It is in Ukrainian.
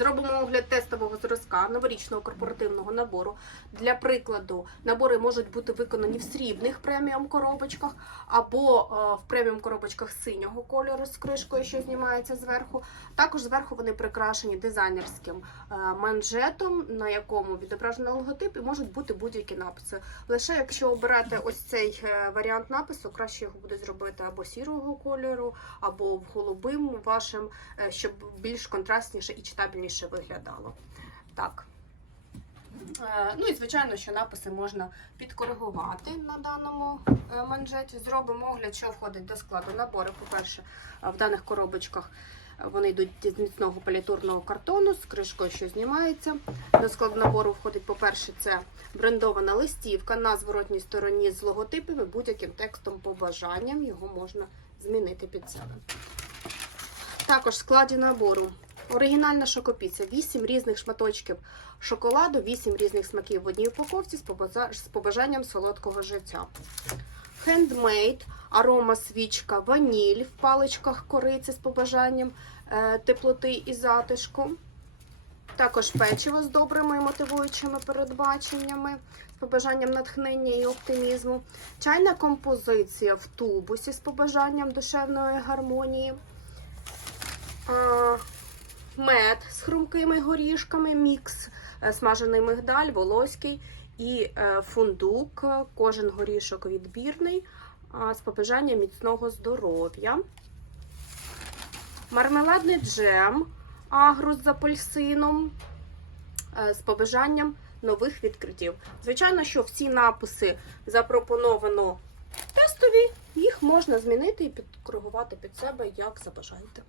Зробимо огляд тестового зразка новорічного корпоративного набору. Для прикладу, набори можуть бути виконані в срібних преміум коробочках або е, в преміум коробочках синього кольору з кришкою, що знімається зверху. Також зверху вони прикрашені дизайнерським е, манжетом, на якому відображено логотип, і можуть бути будь-які написи. Лише якщо оберете ось цей е, варіант напису, краще його буде зробити або сірого кольору, або в голубим вашим, щоб більш контрастніше і читабельніше виглядало. Так. Е, Ну і звичайно, що написи можна підкоригувати на даному е, манжеті. Зробимо огляд, що входить до складу набори. По-перше, е, в даних коробочках вони йдуть з міцного політурного картону з кришкою, що знімається. До складу набору входить, по-перше, це брендована листівка на зворотній стороні з логотипами, будь-яким текстом по бажанням. Його можна змінити під себе. Також в складі набору оригінальна шокопіця, 8 різних шматочків шоколаду, 8 різних смаків в одній упаковці з побажанням солодкого життя. Хендмейд, арома свічка, ваніль в паличках кориці з побажанням е, теплоти і затишку. Також печиво з добрими мотивуючими передбаченнями, з побажанням натхнення і оптимізму. Чайна композиція в тубусі з побажанням душевної гармонії. Мед з хрумкими горішками, мікс, е, смажений мигдаль, волоський і е, фундук. Кожен горішок відбірний з побажанням міцного здоров'я. Мармеладний джем агрус з апельсином е, з побажанням нових відкриттів. Звичайно, що всі написи запропоновано тестові, їх можна змінити і підкоригувати під себе, як забажаєте.